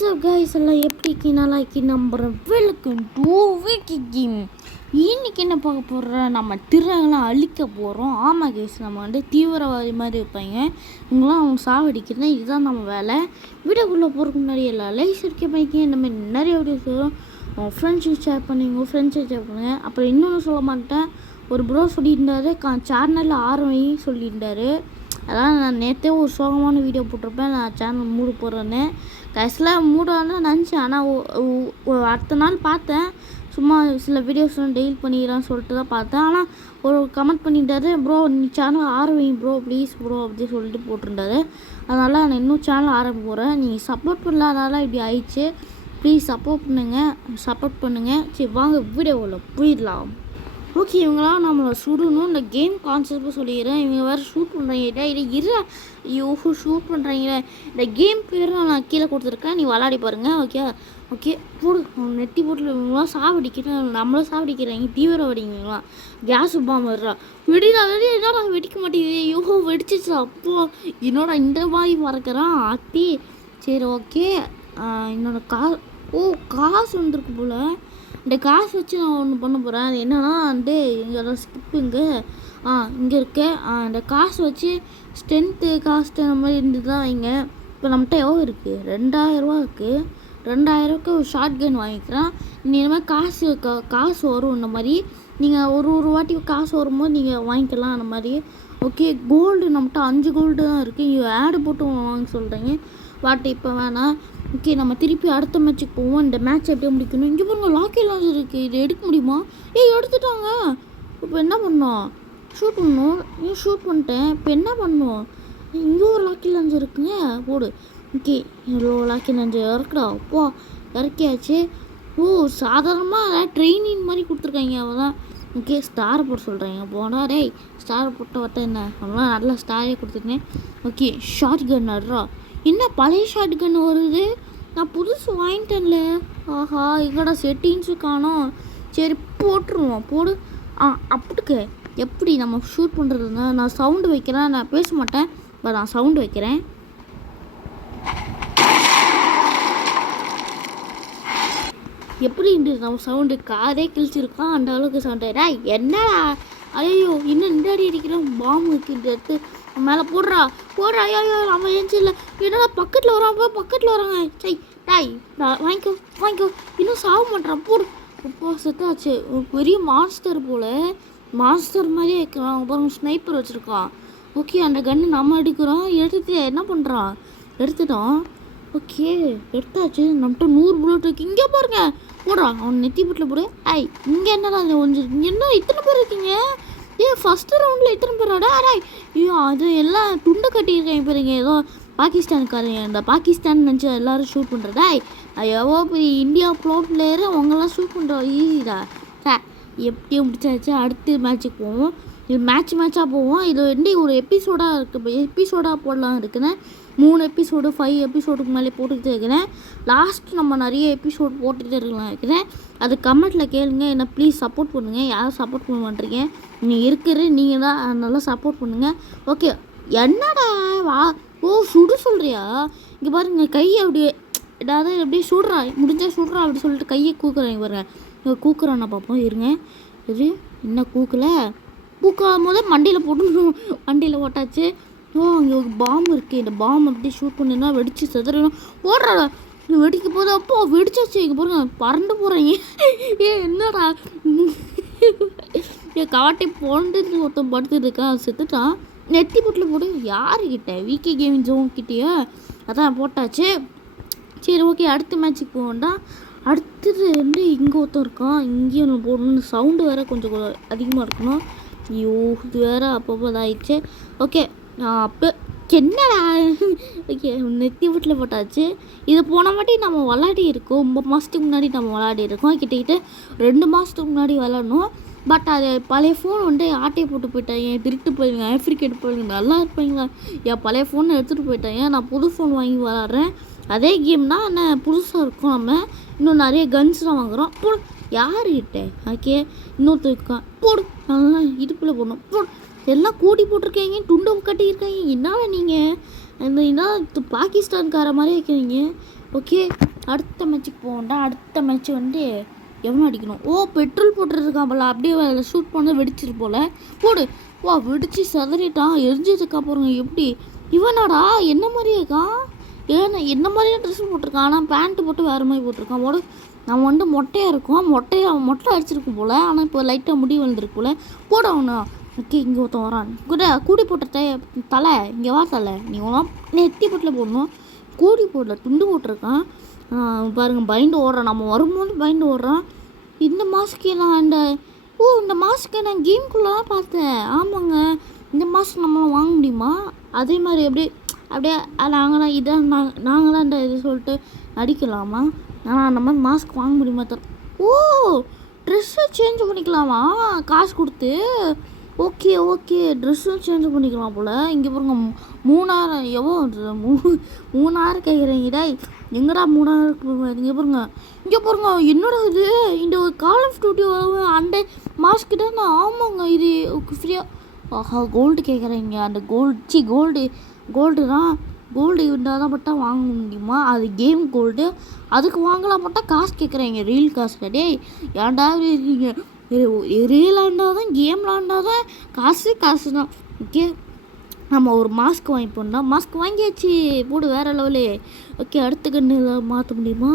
So guys எல்லாம் எப்படி நல்லா நம்புகிறேன். Welcome to Vicky game. இன்றைக்கி என்ன பார்க்க போகிறோம், நம்ம திரையெல்லாம் அழிக்க போகிறோம். ஆமாம் கைஸ், நம்ம தீவிரவாதி மாதிரி இருப்பாங்க, இவங்களாம் அவங்க சாவடிக்கிறேன். இதுதான் நம்ம வேலை. வீடியோக்குள்ளே போகிறதுக்கு முன்னாடி எல்லாம் லைக்ஸ் இருக்க பைக்கேன். இந்த மாதிரி நிறைய வீடியோஸ் வரும். உங்கள் ஃப்ரெண்ட்ஸுக்கு ஷேர் பண்ணுங்க, ஃப்ரெண்ட்ஸை ஷேர் பண்ணுங்கள். அப்புறம் இன்னொன்று சொல்ல மாட்டேன், ஒரு ப்ரோ சொல்லியிருந்தாரு சேனலில் ஆர்வம் சொல்லியிருந்தாரு. அதான் நான் நேற்றே ஒரு சோகமான வீடியோ போட்டிருப்பேன், நான் சேனல் மூட போகிறேன்னு. கடைசியில் மூடான்னு நினச்சேன், ஆனால் அடுத்த நாள் பார்த்தேன். சும்மா சில வீடியோஸ்லாம் டெய்லி பண்ணிக்கிறான்னு சொல்லிட்டு தான் பார்த்தேன். ஆனால் ஒரு கமெண்ட் பண்ணிட்டாரு, ப்ரோ நீ சேனல் ஆரம்பிங்க ப்ரோ ப்ளீஸ் ப்ரோ அப்படின்னு சொல்லிட்டு போட்டிருந்தாரு. அதனால் நான் இன்னும் சேனல் ஆரம்பிக்க போகிறேன். நீங்கள் சப்போர்ட் பண்ணலாதனால இப்படி ஆயிடுச்சு. ப்ளீஸ் சப்போர்ட் பண்ணுங்கள். சரி வாங்க வீடியோவில் போயிடலாம். ஓகே, இவங்களாம் நம்மளை சுடணும். இந்த கேம் கான்செப்ட் சொல்லிடுறேன். இவங்க வேறு ஷூட் பண்ணுறாங்க. ஐயோ ஷூட் பண்ணுறாங்களே. இந்த கேம் பேரும் நான் கீழே கொடுத்துருக்கேன், நீ விளாடி பாருங்கள். ஓகே போடு. நெட்டி போட்டில் இவங்களாம் சாவடிக்கிறேன், நம்மளும் சாவடிக்கிறாங்க. தீவிரவாதிங்களாம் கேஸ் பாம்பு வர்றா வெடினாலே என்னடா வெடிக்க மாட்டேங்குது. ஐயோ வெடிச்சிச்சு. அப்போது என்னோட இந்த மாதிரி பறக்கிறான் அத்தி. சரி ஓகே, என்னோட காசு வந்திருக்கு போல். இந்த காசு வச்சு நான் ஒன்று பண்ண போகிறேன். அது என்னென்னா இங்கே ஸ்கிப்புங்க இங்கே இருக்கு. இந்த காசு வச்சு ஸ்ட்ரென்த்து காஸ்ட்டு அந்த மாதிரி இருந்து தான் இங்கே. இப்போ நம்மகிட்ட எவ்வளோ இருக்குது, 2000 இருக்குது. 2000க்கு ஒரு ஷார்ட் கன் வாங்கிக்கிறேன். இந்த மாதிரி காசு வரும். இந்த மாதிரி நீங்கள் ஒரு வாட்டி காசு வரும்போது நீங்கள் வாங்கிக்கலாம் அந்த மாதிரி. ஓகே, கோல்டு நம்மகிட்ட 5 கோல்டு தான் இருக்குது. இங்கே ஆடு போட்டு வாங்க சொல்கிறீங்க, பட் இப்போ வேணாம். ஓகே, நம்ம திருப்பி அடுத்த மேட்ச்சுக்கு போவோம். இந்த மேட்ச் எப்படி முடிக்கணும். இங்கே பாருங்க, லாக்கி லான்ச் இருக்குது. இது எடுக்க முடியுமா? எடுத்துட்டாங்க. இப்போ என்ன பண்ணோம், ஷூட் பண்ணணும். ஷூட் பண்ணிட்டேன். இப்போ என்ன பண்ணோம், இங்கே ஒரு லாக்கி லான்ச் இருக்குங்க, போடு. ஓகே, இவ்வளோ லாக்கி லான்ச் இறக்குடா. அப்போ இறக்கியாச்சு. சாதாரணமாக ட்ரெயினிங் மாதிரி கொடுத்துருக்காங்க அவதான். ஓகே, ஸ்டார் போட்டு சொல்கிறாங்க. போனா டேய் ஸ்டார் போட்ட வட்ட என்ன, அவங்களாம் நல்லா ஸ்டாரே கொடுத்துருக்கேன். ஓகே, ஷார்ட் கன் நடுறா. என்ன பழைய ஷார்ட் கன் வருது, நான் புதுசு வாங்கிட்டேன்ல. ஆஹா, எங்கடா செட்டிங்ஸு காணோம். சரி போட்டுருவோம், போடு. அப்படிக்கு எப்படி நம்ம ஷூட் பண்ணுறதுன்னா, நான் சவுண்டு வைக்கிறேன். நான் பேச மாட்டேன், பட் நான் சவுண்டு வைக்கிறேன். எப்படி நம்ம சவுண்டு காதே கிழிச்சிருக்கான், அந்த அளவுக்கு சவுண்டு. என்னடா ஐயோ இன்னும் இந்த அடி அடிக்கிறோம். பாம்பு இருக்குது எடுத்து மேலே போடுறா. ஐயோ நம்ம ஏஞ்சி இல்லை. என்னடா பக்கத்தில் வராங்க. சரி டாய் வாங்கிக்கோ. இன்னும் சாக மாட்டேறான். போடு. இப்போ செத்தாச்சு. பெரிய மாஸ்டர் போல், மாஸ்டர் மாதிரியே இருக்கிறான். அப்புறம் ஸ்னைப்பர் வச்சுருக்கான். ஓகே, அந்த கன்று நம்ம எடுக்கிறோம். எடுத்துட்டு என்ன பண்ணுறான், எடுத்துட்டோம். ஓகே எடுத்தாச்சு. நம்மகிட்ட 100 புல்லட் இருக்குது. இங்கே பாருங்க, போடுறா. அவன் நெத்தி பட்டில் போடு. இங்கே என்னடா கொஞ்சம் என்ன இத்தனை பேர் இருக்கீங்க. ஃபஸ்ட்டு ரவுண்டில் இத்தனை பேரோட அது எல்லாம் துண்டு கட்டியிருக்கேன். பாருங்க, ஏதோ பாகிஸ்தானுக்காரங்க. இந்த பாகிஸ்தான் நினச்சி எல்லோரும் ஷூட் பண்ணுறதா. எவ்வளோ பெரிய இந்தியா ப்ரோ பிளேயரு அவங்கெல்லாம் ஷூட் பண்ணுற ஈஸிடா. எப்படியும் முடிச்சாச்சு. அடுத்த மேட்ச்சுக்கு போவோம். இது மேட்சாக போவோம். இது ஒரு எபிசோடாக இருக்குது. எபிசோடாக போடலாம் இருக்குன்னு 3 எபிசோடு 5 எபிசோடுக்கு மேலே போட்டுக்கிட்டே இருக்கிறேன். லாஸ்ட் நம்ம நிறைய எபிசோடு போட்டுக்கிட்டே இருக்கலாம் இருக்கிறேன். அது கமெண்ட்டில் கேளுங்க. என்ன ப்ளீஸ் சப்போர்ட் பண்ணுங்கள். யாரும் சப்போர்ட் பண்ண மாட்டேறீங்க. நீங்கள் தான் நல்லா சப்போர்ட் பண்ணுங்கள். ஓகே, என்னடா வா சுடு சொல்கிறியா. இங்கே பாருங்க, கையை அப்படியே ஏதாவது அப்படியே சுடுறா, முடிஞ்சால் சுடுறா அப்படி சொல்லிட்டு கையை கூக்குறேன். பாருங்க கூக்குறான்னா பார்ப்போம் இருங்க. இது என்ன கூக்காகும் போது மண்டியில் போட்டாச்சு. அங்கே ஒரு பாம்பு இருக்குது. இந்த பாம்பு அப்படி ஷூட் பண்ணினா வெடிச்சு செதறணும். ஓடுறா, வெடிக்க போது. அப்போ வெடிச்சாச்சு. இங்கே பாருங்க, பறந்து போகிறீங்க. என்னடா காட்டை போண்டு ஒருத்தன் படுத்துட்டு இருக்கான், செத்துட்டான். நெத்தி போட்டில் போட்டு யாருக்கிட்ட, விக்கி கேமிங் ஜோன் கிட்டேயா. அதான் போட்டாச்சு. சரி ஓகே, அடுத்த மேட்ச்சுக்கு போகண்டா. அடுத்தது இங்கே ஒருத்தன் இருக்கான். இங்கேயும் ஒன்று போடணும். சவுண்டு வேறு கொஞ்சம் அதிகமாக இருக்கணும். ஐயோ இது வேறு அப்பப்போ இதாகிடுச்சு. ஓகே, அப்போ என்னடா ஓகே நெத்தி வீட்டில் போட்டாச்சு. இது போன வாட்டி நம்ம விளாடி இருக்கோம். 9 மாதத்துக்கு முன்னாடி நம்ம விளாடி இருக்கோம். கிட்டக்கிட்ட 2 மாதத்துக்கு முன்னாடி விளாடணும். பட் அது பழைய ஃபோன் ஆட்டையை போட்டு போயிட்டாங்க. திருட்டு போயிருங்க, ஆஃப்ரிக்கா எடுத்து போயிருங்க. நல்லா இருப்பீங்களா. என் பழைய ஃபோனை எடுத்துகிட்டு போயிட்டாங்க. நான் புது ஃபோன் வாங்கி விளாட்றேன். அதே கேம்னா என்ன புதுசாக இருக்கும். நம்ம இன்னும் நிறைய கன்ஸ்லாம் வாங்குகிறோம். போடு யாருக்கிட்ட. ஓகே, இன்னொருத்தர் இருக்கான். போடு நல்லா இடுப்பில் போடணும். போடு எல்லாம் கூட்டி போட்டிருக்கீங்க, துண்டு கட்டியிருக்காங்க. என்னடா நீங்கள் இந்த பாகிஸ்தான்கார மாதிரி வைக்கிறீங்க. ஓகே அடுத்த மேட்ச்சுக்கு போகண்டா. அடுத்த மேட்ச்சு வந்து எவனும் அடிக்கணும். பெட்ரோல் போட்டுருக்கான் போல, அப்படியே ஷூட் பண்ண வெடிச்சிரு போல். போடு. வெடிச்சு சதறிட்டான். எரிஞ்சதுக்கு அப்புறம் எப்படி இவனாடா என்ன மாதிரியே இருக்கான். என்ன மாதிரியே ட்ரெஸ் போட்டிருக்கான், ஆனால் பேண்ட்டு போட்டு வேறு மாதிரி போட்டிருக்கான். போடு. நம்ம வந்து மொட்டையாக இருக்கும், மொட்டை அடிச்சிருக்கும் போல், ஆனால் இப்போ லைட்டாக முடி வளர்ந்துருக்கு போல். போட அவனா. ஓகே இங்கே ஒருத்தன் வரான். கூடி போட்ட தலை இங்கே வா தலை. நீ ஒன்றும் நெத்தி போட்டில் போடணும். கூடி போடல, துண்டு போட்டிருக்கான் பாருங்கள். பயந்து ஓடுறான். நம்ம வரும்போது பயந்து ஓடுறான். இந்த மாஸ்க்கு நான் இந்த மாஸ்க்கு நான் கேம்குள்ளே தான் பார்த்தேன். ஆமாங்க, இந்த மாஸ்க் நம்மளால் வாங்க முடியுமா? அதே மாதிரி அப்படியே நாங்களாம் இதான் நாங்களாம் இந்த இது சொல்லிட்டு அடிக்கலாமா? ஆனால் அந்த மாதிரி மாஸ்க் வாங்க முடியுமா? ட்ரெஸ்ஸை சேஞ்ச் பண்ணிக்கலாமா காசு கொடுத்து? ஓகே ட்ரெஸ்ஸும் சேஞ்ச் பண்ணிக்கலாம் போல். இங்கே பாருங்க 3000 எவ்வளோ 3000 கேட்குறீங்கடா. எங்கடா 3000 இங்கே பாருங்க என்னோட இது இந்த கால் ஆஃப் டியூட்டி அந்த மாஸ்க்கு தான். ஆமாங்க இது ஃப்ரீயாக கோல்டு கேட்குறீங்க. அந்த கோல்டு தான். கோல்டு இருந்தால் தான் மட்டும் வாங்க முடியுமா? அது கேம் கோல்டு, அதுக்கு வாங்கலாம் மட்டும் காசு கேட்குறீங்க. ரீல் காசு. டேய் ஏன்டா இருக்கீங்க? ரீல் ஆண்டால் தான் கேம் ஆண்டால் தான் காசு தான். ஓகே நம்ம ஒரு மாஸ்க் வாங்கி போனால் மாஸ்க் வாங்கியாச்சு. போடு வேறு லெவலே. ஓகே அடுத்த கன்று மாற்ற முடியுமா?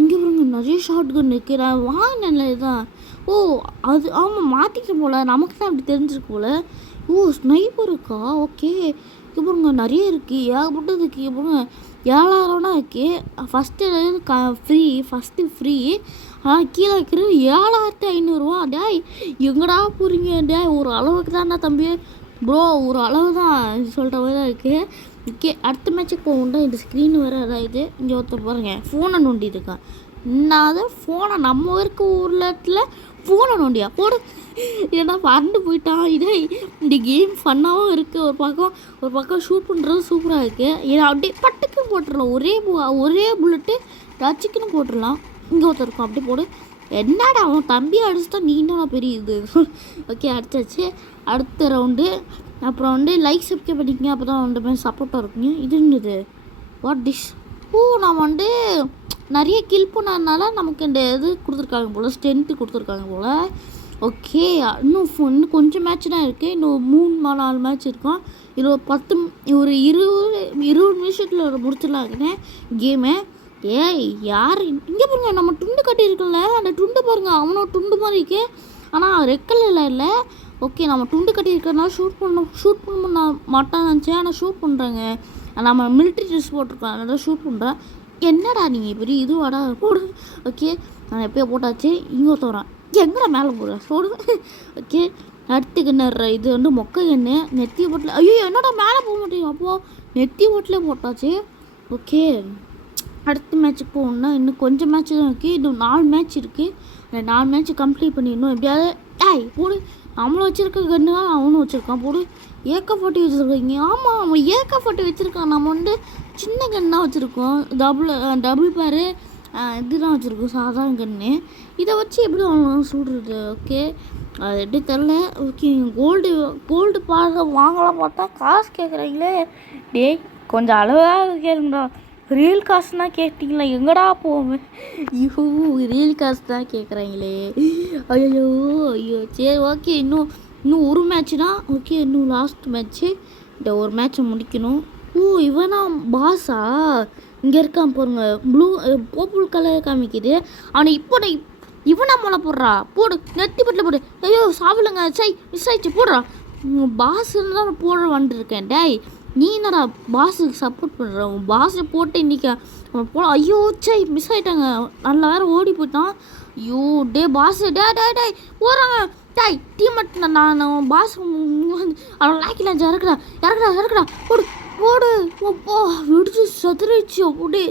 இங்கே பாருங்க நிறைய ஷார்ட் கன் இருக்குது. நான் வாங்கினேன்ல இதுதான். அது ஆமாம் மாற்றிக்கிட்டு போல். நமக்கு தான் அப்படி தெரிஞ்சிருக்கு போல். ஸ்னைப்பர் இருக்கா? ஓகே இங்கே பாருங்க நிறைய இருக்குது, ஏகப்பட்டது இருக்குது. இங்கே பாருங்க 7000 இருக்குது. First free. ஆனால் கீழே வைக்கிறது 7500. டேய் எங்கடா போகிறீங்க? டேய் ஒரு அளவுக்கு தான்டா தம்பி. ப்ரோ ஒரு அளவு தான் சொல்கிற மாதிரி தான் இருக்குது. ஓகே அடுத்த மேட்சுக்கு போகுண்டா. இந்த ஸ்க்ரீன் வேறு அதாவது இங்கே ஒருத்தர் பாருங்கள் ஃபோனை நோண்டிட்டு இருக்கான். என்னது ஃபோனை நம்ம இருக்க ஊரில் ஃபோனை நோண்டியா? போடு. ஏன்னா பறந்து போயிட்டான். இந்த கேம் ஃபன்னாகவும் இருக்குது. ஒரு பக்கம் ஷூட் பண்ணுறது சூப்பராக இருக்குது. ஏன்னா அப்படியே பட்டுக்குன்னு போட்டுடலாம். ஒரே புல்லட்டு டச்சுக்குன்னு போட்டுடலாம். இங்கே ஒருத்தர் இருக்கும். அப்படியே போடு. என்னடா அவன் தம்பி அடிச்சுட்டா நீ என்ன பெரிய இது. ஓகே அடிச்சாச்சு. அடுத்த ரவுண்டு. அப்புறம் வந்து லைக் சப்ஸ்கிரைப் பண்ணிக்கங்க, அப்போ தான் வந்து மாதிரி சப்போர்ட்டாக இருக்குங்க. இது என்னது வாட் டிஷ்? நான் வந்து நிறைய கில் பண்ணதுனால நமக்கு இந்த இது கொடுத்துருக்காங்க போல், ஸ்ட்ரென்த்து கொடுத்துருக்காங்க போல். ஓகே இன்னும் கொஞ்சம் மேட்ச் தான் இருக்குது. இன்னும் 3-4 மேட்ச் இருக்கும். இது ஒரு 20 நிமிஷத்தில் முடிச்சிடலாங்கண்ணே கேமு. யார் இங்கே பாருங்க நம்ம துண்டு கட்டியிருக்கோம்ல, அந்த துண்டு பாருங்கள் அவனோட துண்டு மாதிரி இருக்கு. ஆனால் ரெட் கலரில் இல்லை. ஓகே நம்ம துண்டு கட்டியிருக்கிறதுனால ஷூட் பண்ண மாட்டான்னு நினச்சேன், ஆனால் ஷூட் பண்ணுறாங்க. நம்ம மிலிட்ரி ட்ரெஸ் போட்டிருக்கோம், அதனால ஷூட் பண்ணுறேன். என்னடா நீங்கள் பெரிய இதுவாடா போடு. ஓகே நான் எப்போயோ போட்டாச்சு. இங்கே ஒருத்தவரான் எங்கடா மேலே போடுறேன் போடு. ஓகே அடுத்து கிண்ணற இது வந்து மொக்கை எண்ணு நெத்தி போட்டில். ஐயோ என்னடா மேலே போக மாட்டேங்க. அப்போது நெத்தி போட்டில் போட்டாச்சு. ஓகே அடுத்த மேட்ச்சுக்கு போகணுன்னா இன்னும் கொஞ்சம் மேட்ச் தான் இருக்குது. இன்னும் 4 மேட்ச் இருக்குது. அந்த 4 மேட்ச்சு கம்ப்ளீட் பண்ணிடணும் எப்படியாவது. போடு. நம்மளும் வச்சுருக்க கன்று தான் அவனும் வச்சுருக்கான். போடு. AK-40 வச்சுருக்கீங்க. ஆமாம் அவன் AK-40 வச்சுருக்கான். நம்ம வந்து சின்ன கன்று தான் வச்சுருக்கோம். டபுள் பேரு இதுதான் வச்சுருக்கோம் சாதாரண கன்று. இதை வச்சு எப்படி அவன் சுடுறது? ஓகே அது எப்படி தெரில. ஓகே கோல்டு வாங்கலாம் பார்த்தா காசு கேட்குறீங்களே. டேய் கொஞ்சம் அளவாக கேளுங்கடா. ரியல் காசுனா கேட்டிங்களா? எங்கடா போவேன்? ரியல் காசு தான் கேட்குறாங்களே. ஐயோ சரி ஓகே இன்னும் ஒரு மேட்ச்சு தான். ஓகே இன்னும் லாஸ்ட் மேட்ச்சு. இந்த ஒரு மேட்ச்சை முடிக்கணும். இவனா பாஸா? இங்கே இருக்கான் பாருங்க, பர்பிள் கலர் காமிக்குது. அவனை இவனா மொளை போடுறா. போடு நெத்தி பட்டில் போடு. ஐயோ சாப்பிடுங்க மிஸ் ஆயிடுச்சு. போடுறா. பாஸுன்னு தான் போட வந்துருக்கேன். டேய் நீ என்னடா பாஸுக்கு சப்போர்ட் பண்ணுற? உன் பாஸை போட்டு இன்றைக்கி அவன் போட. ஐயோ மிஸ் ஆகிட்டாங்க. நல்ல வேறு ஓடி போயிட்டான். ஐயோ பாஸு டே போகிறாங்க. டீம் நான் பாஸ் அவன் லாக்கிலாம் இறக்குடா போடு. விடுச்சு சதுரிச்சு அப்படி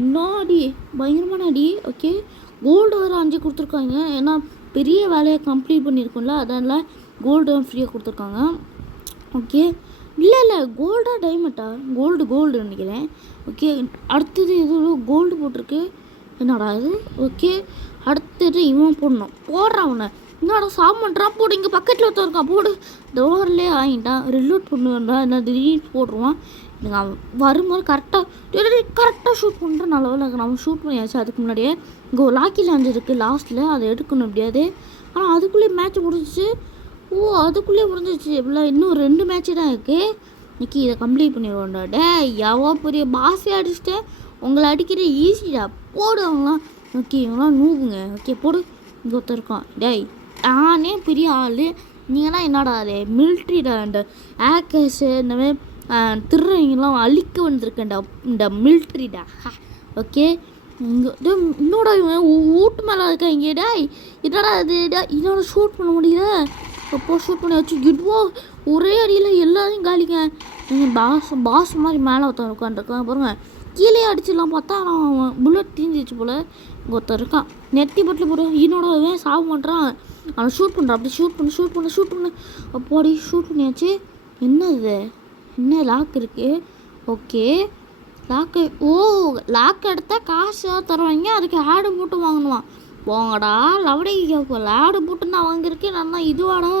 என்னாடி பயங்கரமான அடி. ஓகே கோல்டு வேறு 5 கொடுத்துருக்காங்க. ஏன்னா பெரிய வேலையை கம்ப்ளீட் பண்ணியிருக்கோம்ல, அதனால் கோல்டு ஃப்ரீயாக கொடுத்துருக்காங்க. ஓகே இல்லை கோல்டா டைமண்டா? கோல்டு நினைக்கிறேன். ஓகே அடுத்தது ஏதோ கோல்டு போட்டிருக்கு. என்னடா இது? ஓகே அடுத்தது இவன் போடுறான் அவனை. என்னடா சாப்பிட்றான். போடு. இங்கே பக்கெட்டில் ஒருத்தர் இருக்கான். போடு. டோர்லேயே ஆகிட்டான். ரிலோட் பண்ணுவான்டா. என்ன திடீர்னு போடுருவான். நீங்கள் வரும்போது கரெக்டாக ஷூட் பண்ணுற நல்ல நம்ம ஷூட் பண்ணியாச்சு. அதுக்கு முன்னாடியே இங்கே ஒரு லாக்கி லான்ச் இருக்குது லாஸ்ட்டில், அதை எடுக்கணும் முடியாது. ஆனால் அதுக்குள்ளேயே மேட்ச் முடிஞ்சிச்சு. அதுக்குள்ளேயே முடிஞ்சிச்சு. எப்படிலாம் இன்னும் 2 மேட்ச்சு தான் இருக்குது. இன்னைக்கு இதை கம்ப்ளீட் பண்ணிடுவோம்டா. எவ்வளோ பெரிய பாஸே அடிச்சுட்டேன். உங்களை அடிக்கிற ஈஸிடா போடுவாங்களாம். ஓகே இவங்களாம் நூவுங்க. ஓகே போடு. இங்கே ஒருத்தர் இருக்கான். நானே பெரிய ஆள், நீங்களாம் என்னடா அது மிலிட்ரிடா. இந்த ஆக்கர்ஸு இந்த மாதிரி திருறவங்கெல்லாம் அழிக்க வந்திருக்கேன்டா இந்த மிலிட்ரிடா. ஓகே இங்கே இன்னோட இவன் வீட்டு மேலே இருக்கா இங்கே. என்னடா அது இதோட ஷூட் பண்ண முடியல. அப்போ ஷூட் பண்ணி வச்சு இடுவோ ஒரே அடியில் எல்லாரையும் காலிங்க. பாஸ் மாதிரி மேலே ஒருத்தன் உட்காந்துருக்கான் பாருங்க. கீழே அடிச்சிடலாம் பார்த்தா அவன் புல்லட் தீஞ்சிச்சு போல். இங்கே ஒருத்தர் இருக்கான். நெத்தி பட்டில் போட்டு என்னோட சாவு பண்ணுறான். அவன் ஷூட் பண்ணுறான். அப்படி ஷூட் பண்ணு அப்போ அடி ஷூட் பண்ணியாச்சு. என்ன இது என்ன லாக் இருக்குது. ஓகே லாக்கு லாக் எடுத்தால் காசு தருவாங்க. அதுக்கு ஆடு போட்டு வாங்கணுவான். போங்கடா லவடை கேட்கும். ஆடு போட்டு நான் வாங்கியிருக்கேன். நான் தான் இதுவாடா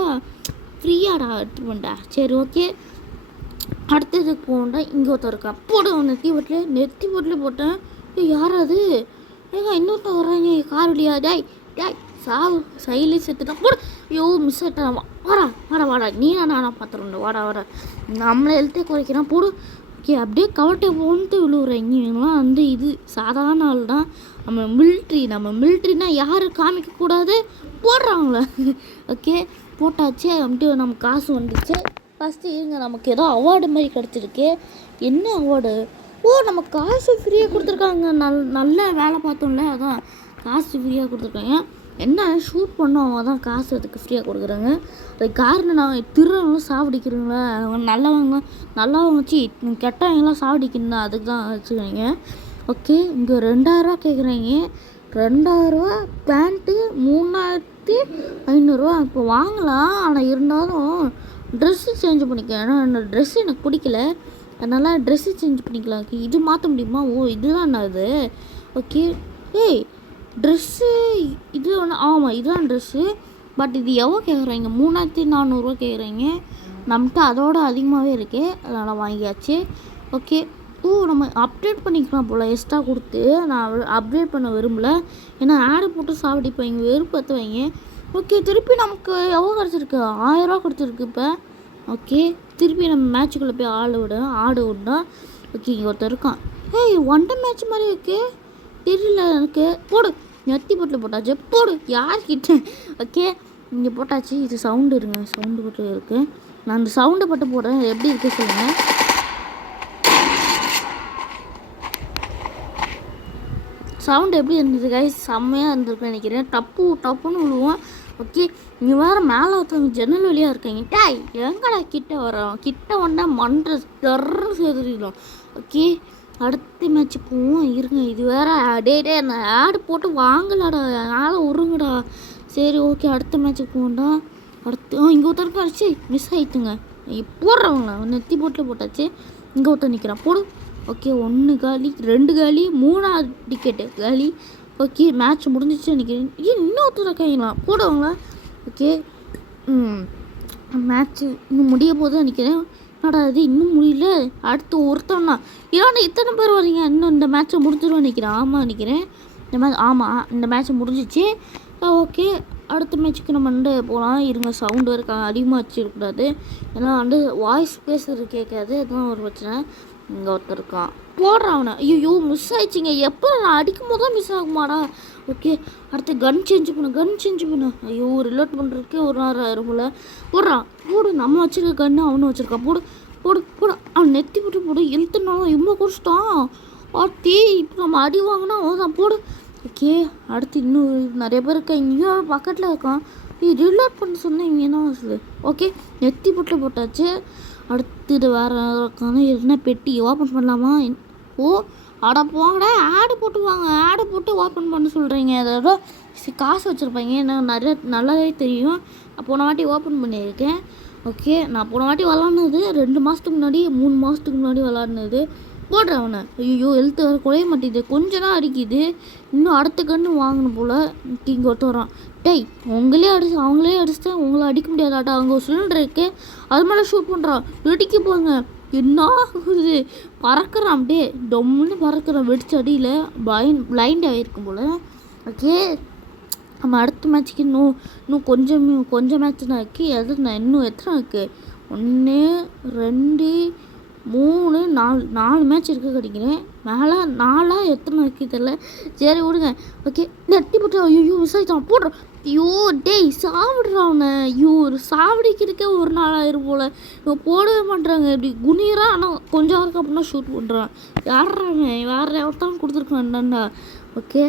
ஃப்ரீயாடா எடுத்துப்பேன்டா. சரி ஓகே அடுத்ததுக்கு போகண்டா. இங்கே ஒருத்தர் இருக்கா. போடு நெத்தி பொட்டில் போட்டேன். யார் அது இன்னொருத்தர் வர்றாங்க கார் வழியா. சாவு சைலி செத்துட்டா. போடு. மிஸ் ஆகிட்டான். வாடா நீ நானா பார்த்துருந்தேன். வாடா நம்மளை எழுத்தே குறைக்கிறான். போடு. ஓகே அப்படியே கவட்டை போன்ட்டு விழுவுறேங்க. இவங்களாம் வந்து இது சாதாரண ஆள் தான். நம்ம மிலிட்ரினா யாரும் காமிக்கக்கூடாது போடுறாங்கள. ஓகே போட்டாச்சு. அப்படின்ட்டு நம்ம காசு வந்துச்சு. ஃபஸ்ட்டு இருங்க நமக்கு ஏதோ அவார்டு மாதிரி கிடச்சிருக்கு. என்ன அவார்டு? நம்ம காசு ஃப்ரீயாக கொடுத்துருக்காங்க. நல்ல வேலை பார்த்தோம்ல, அதான் காசு ஃப்ரீயாக கொடுத்துருக்காங்க. என்ன ஷூட் பண்ணோம் அவங்க தான் காசு அதுக்கு ஃப்ரீயாக கொடுக்குறாங்க. அதுக்கு காரணம் நான் திருறவங்களும் சாவடிக்கிறீங்களா நல்லவங்க வச்சு கெட்டவங்களாம் சாவடிக்கணும் தான், அதுக்கு தான் வச்சுக்கிறீங்க. ஓகே இங்கே 2000 கேட்குறீங்க. 2000 பேண்ட்டு 3500 இப்போ வாங்கலாம். ஆனால் இருந்தாலும் ட்ரெஸ்ஸு சேஞ்ச் பண்ணிக்கலாம். ஏன்னா அந்த ட்ரெஸ்ஸு எனக்கு பிடிக்கல, அதனால் ட்ரெஸ்ஸு சேஞ்ச் பண்ணிக்கலாம். இது மாற்ற முடியுமா? இதுதான் என்ன இது? ஓகே ட்ரெஸ்ஸு இது ஒன்று. ஆமாம் இதுதான் ட்ரெஸ்ஸு. பட் இது எவ்வளோ கேட்குறீங்க? 3400 கேட்குறீங்க. நம்மகிட்ட அதோட அதிகமாகவே இருக்குது, அதனால் வாங்கியாச்சு. ஓகே நம்ம அப்டேட் பண்ணிக்கலாம் போல் எக்ஸ்ட்ரா கொடுத்து. நான் அப்டேட் பண்ண விரும்பலை, ஏன்னா ஆடு போட்டு சாப்பிடிப்பாங்க, வெறுப்பத்து வைங்க. ஓகே திருப்பி நமக்கு எவ்வளோ கிடச்சிருக்கு? 1000 கிடச்சிருக்கு இப்போ. ஓகே திருப்பி நம்ம மேட்சுக்குள்ளே போய் ஆடு விடா. ஓகே இங்கே ஒருத்தர் இருக்கான். ஒன் டே மேட்ச் மாதிரி இருக்கு தெரியல எனக்கு. போடு நெத்தி பொட்டில் போட்டாச்சு. போடு யார்கிட்ட. ஓகே இங்கே போட்டாச்சு. இது சவுண்டு இருங்க, சவுண்டு போட்டு இருக்குது. நான் அந்த சவுண்டை பட்டு போடுறேன். எப்படி இருக்குது சொல்லுங்கள். சவுண்டு எப்படி இருந்தது கைஸ்? செம்மையாக இருந்திருக்குன்னு நினைக்கிறேன். டப்புன்னு விழுவோம். ஓகே நீ வேறு மேலே ஒருத்தவங்க ஜன்னல் வழியாக இருக்காங்க. எங்கடா கிட்ட வரோம்? கிட்ட வந்தா மண்டை தர்றன்னு சேர்த்துடும். ஓகே அடுத்த மேட்ச்சு போவோம் இருங்க. இது வேறு அந்த ஆடு போட்டு வாங்கலாடா, ஆளை உருங்கடா. சரி ஓகே அடுத்த மேட்ச்சுக்கு போகண்டா. இங்கே ஒருத்தருக்கு அடிச்சு மிஸ் ஆகிட்டுங்க. போடுறவங்களா நெத்தி போட்டில் போட்டாச்சு. இங்கே ஒருத்தர் நிற்கிறான். போடு. ஓகே 1 காலி 2 காலி 3ஆவது டிக்கெட்டு காலி. ஓகே மேட்ச் முடிஞ்சிச்சு நினைக்கிறேன். இன்னொருத்தர் கைங்களாம் போடுவாங்களா. ஓகே மேட்ச்சு இன்னும் முடிய போது நினைக்கிறேன். என்னடா அது இன்னும் முடியல, அடுத்து ஒருத்தவனா ஏன்னா இத்தனை பேர் வரீங்க, இன்னும் இந்த மேட்ச்சை முடிஞ்சிடும் நினைக்கிறேன். ஆமாம் நினைக்கிறேன் இந்த மேட்ச். ஆமாம் இந்த மேட்ச்சை முடிஞ்சிச்சு. ஓகே அடுத்த மேட்ச்சுக்கு நம்ம வந்து போகலாம். இருங்க சவுண்டு இருக்காங்க அதிகமாக வச்சுருக்கூடாது, ஏன்னா வந்து வாய்ஸ் பேசுறது கேட்காது, அதுதான் ஒரு பிரச்சனை. இங்கே ஒருத்தர் இருக்கான். போடுறான் அவனை. ஐயோ மிஸ் ஆயிடுச்சிங்க. எப்போ நான் அடிக்கும் போது தான் மிஸ் ஆகுமாடா. ஓகே அடுத்து கன் சேஞ்ச் பண்ணு. ஐயோ ரிலோட் பண்ணுறதுக்கு ஒரு நேரம் ஆயிரும் போல். போடுறான். போடு நம்ம வச்சுருக்க கன்று அவனும் வச்சுருக்கான். போடு அவன் நெத்தி போட்டு இழுத்துனாலும் இவ்வளோ குடிச்சிட்டான். இப்போ நம்ம அடி வாங்கினா அவன் போடு. ஓகே அடுத்து இன்னும் நிறைய பேர் இருக்கா. இங்கேயோ பக்கத்தில் இருக்கான். ரிலோட் பண்ண சொன்னேன் இங்கே என்ன வசதி. ஓகே நெத்தி போட்டாச்சு. அடுத்தது வேறு இருக்காங்க. என்ன பெட்டி ஓப்பன் பண்ணலாமா? அட போங்கடா ஆடு போட்டு வாங்க. ஆடு போட்டு ஓப்பன் பண்ண சொல்கிறீங்க. அதோட காசு வச்சுருப்பாங்க. எனக்கு நிறைய நல்லாவே தெரியும். போன வாட்டி ஓப்பன் பண்ணியிருக்கேன். ஓகே நான் போன வாட்டி விளாட்னது 2 மாதத்துக்கு முன்னாடி 3 மாதத்துக்கு முன்னாடி விளாட்னது. போடுறேன் அவனை. ஐயோ எழுத்து வர குறைய மாட்டேது, கொஞ்சம் தான் அடிக்குது. இன்னும் அடுத்த கன்று வாங்கணும் போல். இங்கே ஒருத்த வரான். அவங்களே அடிச்சுட்டேன். உங்களை அடிக்க முடியாதாட்டா. அங்கே ஒரு சிலிண்டர் இருக்குது, அது மேலே ஷூட் பண்ணுறான். வெடிக்க போங்க. என்ன ஆகுது பறக்கிறான் அப்படியே டொம்முன்னு பறக்கிறான் வெடிச்ச அடியில் பிளைண்ட் ஆகிருக்கும் போல். ஓகே நம்ம அடுத்த மேட்ச்சுக்கு இன்னும் கொஞ்சம் மேட்ச் தான் இருக்குது. அது நான் இன்னும் எத்தனை இருக்குது 1 2 3 4 மேட்ச் இருக்குது கிடைக்கிறேன். மேலே 4 எத்தனை இருக்குது தெரியல. சரி விடுங்க. ஓகே நெட்டி போட்டு ஐயோ மிஸ் ஆகிட்டான் போடுறோம். ஐயோ டேய் சாப்பிட்றான் அவனை. ஐயோ ஒரு சாவடிக்கிறதுக்கே ஒரு நாள் ஆயிரும் போல். இவன் போடவே மாட்டுறாங்க இப்படி குனிறான். ஆனால் கொஞ்சம் நேரம் அப்படின்னா ஷூட் பண்ணுறான். யாருறாங்க வேறு ஒருத்தான் கொடுத்துருக்கான் என்னண்டா. ஓகே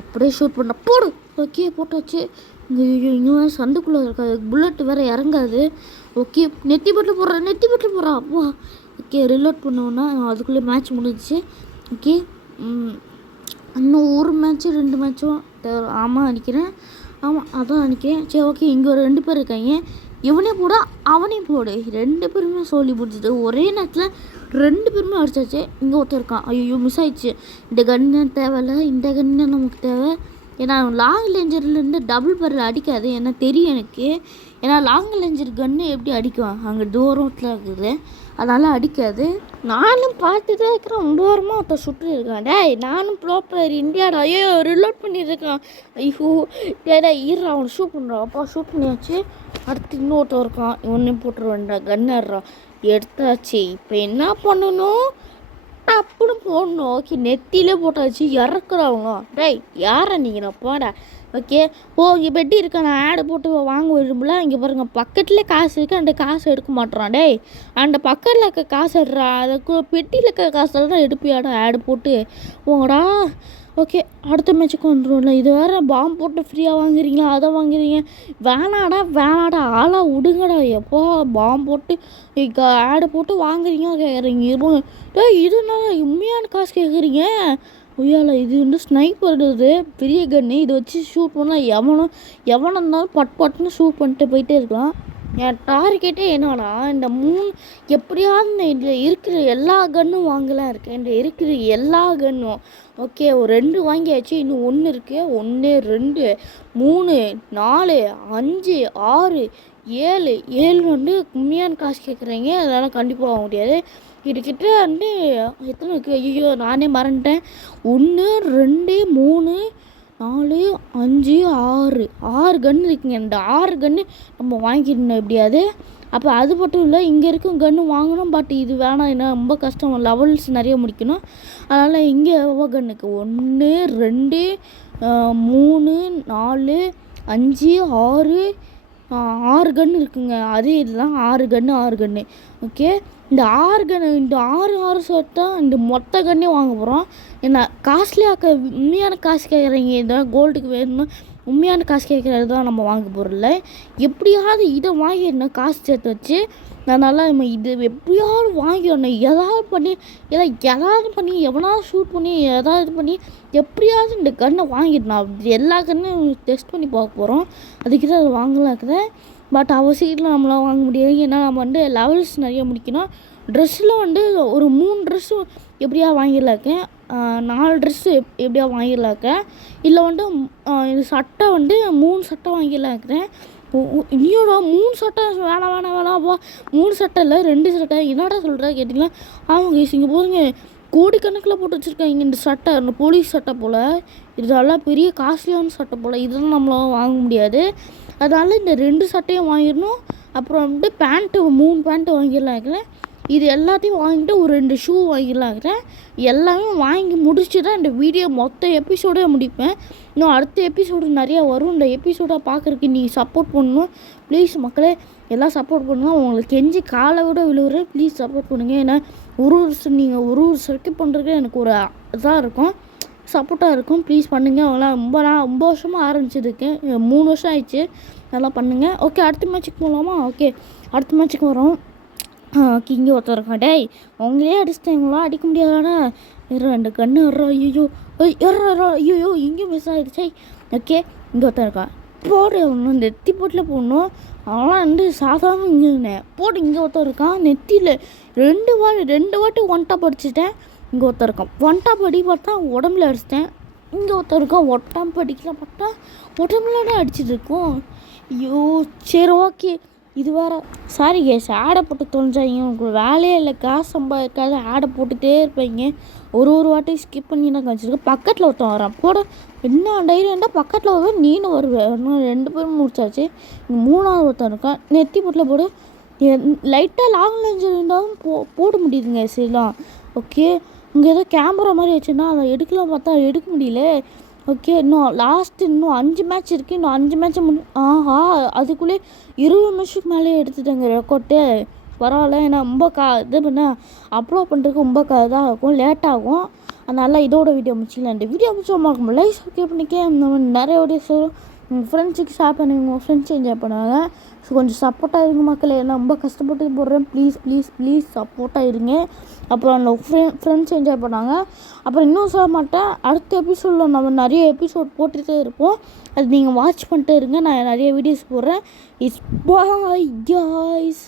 அப்படியே ஷூட் பண்ண போடு. ஓகே போட்டாச்சு. இங்கே சண்டுக்குள்ளே இருக்காது புல்லட் வேறு இறங்காது. ஓகே நெத்தி பட்டு போடுறா அப்பா. ஓகே ரிலோட் பண்ணுவோன்னா அதுக்குள்ளே மேட்ச் முடிஞ்சிச்சு. ஓகே இன்னும் ஒரு மேட்ச்சு 2 மேட்சும் ஆமாம் நினைக்கிறேன். ஆமாம் அதான் நினைக்கிறேன். சரி ஓகே இங்கே ஒரு 2 பேர் இருக்காங்க. இவனே போட அவனையும் போடு. 2 பேருமே சொல்லி பிடிச்சிட்டு ஒரே நேரத்தில் 2 பேருமே அடிச்சாச்சு. இங்கே ஒருத்தர் இருக்கான். ஐயோ மிஸ் ஆயிடுச்சு. இந்த கன்னு தேவையில்ல. இந்த கன்னு நமக்கு தேவை. ஏன்னா லாங் ரேஞ்சர்லேருந்து டபுள் பேரில் அடிக்காது. ஏன்னா தெரியும் எனக்கு. ஏன்னா லாங் ரேஞ்சர் கன்று எப்படி அடிக்கும் அங்கே தூரத்தில் இருக்குது. அதனால் அடிக்காது. நானும் பார்த்து தான் இருக்கிறேன். ரொம்ப தூரமாக ஒருத்தர் சுட்டு இருக்கான். டேய் நானும் ப்ரோ பிளேயர் இந்தியாடா. ஐயோ ரிலோட் பண்ணியிருக்கான். ஐயோ டேடா ஈரா அவனை ஷூட் பண்ணுறான். அப்பா ஷூட் பண்ணியாச்சு. அடுத்து இன்னொருத்தர் இருக்கான். இவனையும் போட்டுருவேன்டா கன்னுறான். எடுத்தாச்சு. இப்போ என்ன பண்ணணும் அப்படின்னு போடணும். ஓகே நெத்திலே போட்டாச்சு. இறக்குறவங்க டேய் யாரை நீங்கள் போடா. ஓகே இங்கே பெட்டி இருக்கா. நான் ஆடு போட்டு வாங்க விரும்பல. இங்கே பாருங்கள் பக்கத்துலேயே காசு இருக்குது. அந்த காசு எடுக்க மாட்டேறான். டேய் அந்த பக்கத்தில் இருக்க காசு எடுறா. அதுக்கு பெட்டியில் இருக்க காசெல்லாம் தான் எடுப்பியாடா ஆடு போட்டு போங்கடா. ஓகே அடுத்த மேட்சுக்கு வந்துடும்ல. இது வேறு பாம்பு போட்டு ஃப்ரீயாக வாங்குறீங்களா அதை வாங்குறீங்க. வேணாடா ஆளாக விடுங்கடா. எப்போ பாம்பு போட்டு ஆடு போட்டு வாங்குறீங்க கேட்குறீங்க. டேய் இதுனால உண்மையான காசு கேட்குறீங்க. உய்யால இது ஸ்னைப்பர் இது பெரிய கன்று. இதை வச்சு ஷூட் பண்ணால் எவனை இருந்தாலும் பட்டுன்னு ஷூட் பண்ணிட்டு போயிட்டே இருக்கலாம். என் டார்கெட்டே என்னன்னா இந்த 3 எப்படியாவது இதில் இருக்கிற எல்லா கன்னும் வாங்கலாம் இருக்கேன். இந்த இருக்கிற எல்லா கன்னும் ஓகே ஒரு 2 வாங்கியாச்சு. இன்னும் 1 இருக்குது. 1 2 3 4 5 6 7 உண்மையான காசு கேட்குறீங்க. அதனால் கண்டிப்பாக வாங்க முடியாது. கிட்ட எத்தனை இருக்குது. ஐயோ நானே மறந்துட்டேன். 1 2 3 4 5 6 கன்று இருக்குங்க. இந்த 6 கன்று நம்ம வாங்கிடணும் எப்படியாது. அப்போ அது மட்டும் இல்லை இங்கே இருக்கும் கன்று வாங்கணும். பட் இது வேணாம். என்ன ரொம்ப கஷ்டம். லெவல்ஸ் நிறைய முடிக்கணும். அதனால் இங்கே எவ்வளோ கன்னுக்கு 1 2 3 4 5 6 கன்று இருக்குங்க. அதே இதுதான் 6 கன்று. ஓகே இந்த 6 ஷர்ட்டாக இந்த மொத்த கண்ணே வாங்க போகிறோம். என்ன காஸ்ட்லியாக உண்மையான காசு கேட்குறீங்க. இதான் கோல்டுக்கு வேணும்னா உண்மையான காசு கேட்குறது தான் நம்ம வாங்க போகிறோம்ல. எப்படியாவது இதை வாங்கிடணும் காசு சேர்த்து வச்சு. அதனால் நம்ம இது எப்படியாவது வாங்கிடணும். ஏதாவது பண்ணி எவனாவது ஷூட் பண்ணி ஏதாவது பண்ணி எப்படியாவது இந்த கன்னை வாங்கிடணும். எல்லா கன்னையும் டெஸ்ட் பண்ணி பார்க்க போகிறோம். அதுக்கு தான் அதை வாங்கலாக்குது. பட் அவசியத்தில் நம்மளால் வாங்க முடியாது. ஏன்னா நம்ம லெவல்ஸ் நிறைய முடிக்கணும். ட்ரெஸ்ஸில் ஒரு 3 ட்ரெஸ்ஸு எப்படியா வாங்கிடலாக்கேன். 4 ட்ரெஸ்ஸு எப்படியா வாங்கிடலாக்கேன். இல்லை இந்த சட்டை 3 சட்டை வாங்கிடலாக்கிறேன். இன்னோட 3 சட்டை வேணாப்பா. 3 சட்டை இல்லை 2 சட்டை. என்னடா சொல்கிறா கேட்டிங்களா. ஆமாங்க இங்கே போதுங்க கோடிக்கணக்கில் போட்டு வச்சுருக்காங்க இந்த சட்டை. இந்த போலீஸ் சட்டை போல். இதெல்லாம் பெரிய காஸ்ட்லியான சட்டை போல். இதெல்லாம் நம்மளால் வாங்க முடியாது. அதனால் இந்த 2 சட்டையும் வாங்கிடணும். அப்புறம் பேண்ட்டு 3 பேண்ட்டு வாங்கிடலாம் இருக்கிறேன். இது எல்லாத்தையும் வாங்கிட்டு ஒரு 2 ஷூ வாங்கிடலாம் இருக்கிறேன். எல்லாமே வாங்கி முடிச்சு தான் இந்த வீடியோ மொத்த எபிசோடே முடிப்பேன். இன்னும் அடுத்த எபிசோடு நிறையா வரும். இந்த எபிசோடை பார்க்குறதுக்கு நீங்கள் சப்போர்ட் பண்ணணும் ப்ளீஸ் மக்களே. எல்லாம் சப்போர்ட் பண்ணுங்கள். உங்களுக்கு கெஞ்சி காலை விட விழுவுறேன். ப்ளீஸ் சப்போர்ட் பண்ணுங்கள். ஏன்னா நீங்கள் ஒரு சப்ஸ்கிரைப் பண்ணுறதுக்கு எனக்கு ஒரு இதாக இருக்கும், சப்போர்ட்டாக இருக்கும். ப்ளீஸ் பண்ணுங்கள். அவங்களாம் ரொம்ப வருஷமாக ஆரம்பிச்சிருக்கேன். 3 வருஷம் ஆயிடுச்சு. நல்லா பண்ணுங்கள். ஓகே அடுத்த மேட்ச்சுக்கு போகலாமா. ஓகே அடுத்த மேட்ச்சுக்கு வரோம். இங்கே ஒருத்தர் இருக்கான். டேய் அவங்களே அடிச்சிட்டாங்களா அடிக்க முடியாதாடா. 2 கன்று ஐயோ ஐயோ இங்கே மிஸ் ஆகிடுச்சே. ஓகே இங்கே ஒருத்தர் இருக்கான். போடு அவனு நெத்தி போட்டில் போடணும். அவனால் சாதாரண இங்கே போட்டு. இங்கே ஒருத்தர் இருக்கான். நெத்தியில் 2 வாட்டி 1 டாப் அடிச்சிட்டேன். இங்கே ஒருத்தர் இருக்கான். 1 டாப் அடி பார்த்தா உடம்புல அடிச்சிட்டேன். இங்கே ஒருத்தர் இருக்கான். 1 டாப் அடிக்கலாம் பார்த்தா உடம்புலடா அடிச்சிட்டு இருக்கோம். ஐயோ சரி ஓகே இது வேறு சாரி கேஸ் ஆடை போட்டு தொலைஞ்சாங்க. உங்களுக்கு வேலையே இல்லை, காசு சம்பாதிக்காத ஆடை போட்டுகிட்டே இருப்பீங்க. ஒரு வாட்டி ஸ்கிப் பண்ணி நான் காமிச்சிருக்கேன். பக்கத்தில் ஒருத்தன் வரான் போட என்ன டைரியாண்டா பக்கத்தில் வருவேன் நீனும் வருவேன். இன்னும் 2 பேரும் முடிச்சாச்சு. 3ஆவது ஒருத்தன் இருக்கான். நெத்தி போட்டில் போடு லைட்டாக லாங் லென்ஸ் இருந்தாலும் போட முடியுதுங்க சரிலாம். ஓகே இங்கே ஏதோ கேமரா மாதிரி வச்சுன்னா அதை எடுக்கலாம் பார்த்தா எடுக்க முடியல. ஓகே இன்னும் 5 மேட்ச் இருக்குது. இன்னும் 5 மேட்ச்சை ஆஹா அதுக்குள்ளே 20 நிமிஷத்துக்கு மேலே எடுத்துட்டேங்க ரெக்கார்டு. பரவாயில்ல ஏன்னா ரொம்ப இது பண்ண அப்லோட் பண்ணுறதுக்கு ரொம்ப இதாக இருக்கும், லேட் ஆகும். அதனால் இதோட வீடியோ முடிச்சிக்கலாம். இந்த வீடியோ முடிச்சோம் இருக்கும் லைக் சப்ஸ்கிரைப் பண்ணிக்க. இந்த மாதிரி நிறைய வீடியோஸ் உங்கள் ஃப்ரெண்ட்ஸுக்கு ஷேர் பண்ணி உங்கள் ஃப்ரெண்ட்ஸ் என்ஜாய் பண்ணுவாங்க. ஸோ கொஞ்சம் சப்போர்ட்டாக இருங்க மக்களே. நான் ரொம்ப கஷ்டப்பட்டு போடுறேன். ப்ளீஸ் சப்போர்ட்டாக இருங்க. அப்புறம் அந்த ஃப்ரெண்ட்ஸ் என்ஜாய் பண்ணாங்க. அப்புறம் இன்னும் சொல்ல மாட்டேன், அடுத்த எபிசோடில் நம்ம நிறைய எபிசோட் போட்டுகிட்டே இருப்போம். அது நீங்கள் வாட்ச் பண்ணிட்டே இருங்க. நான் நிறைய வீடியோஸ் போடுறேன். It's bye guys.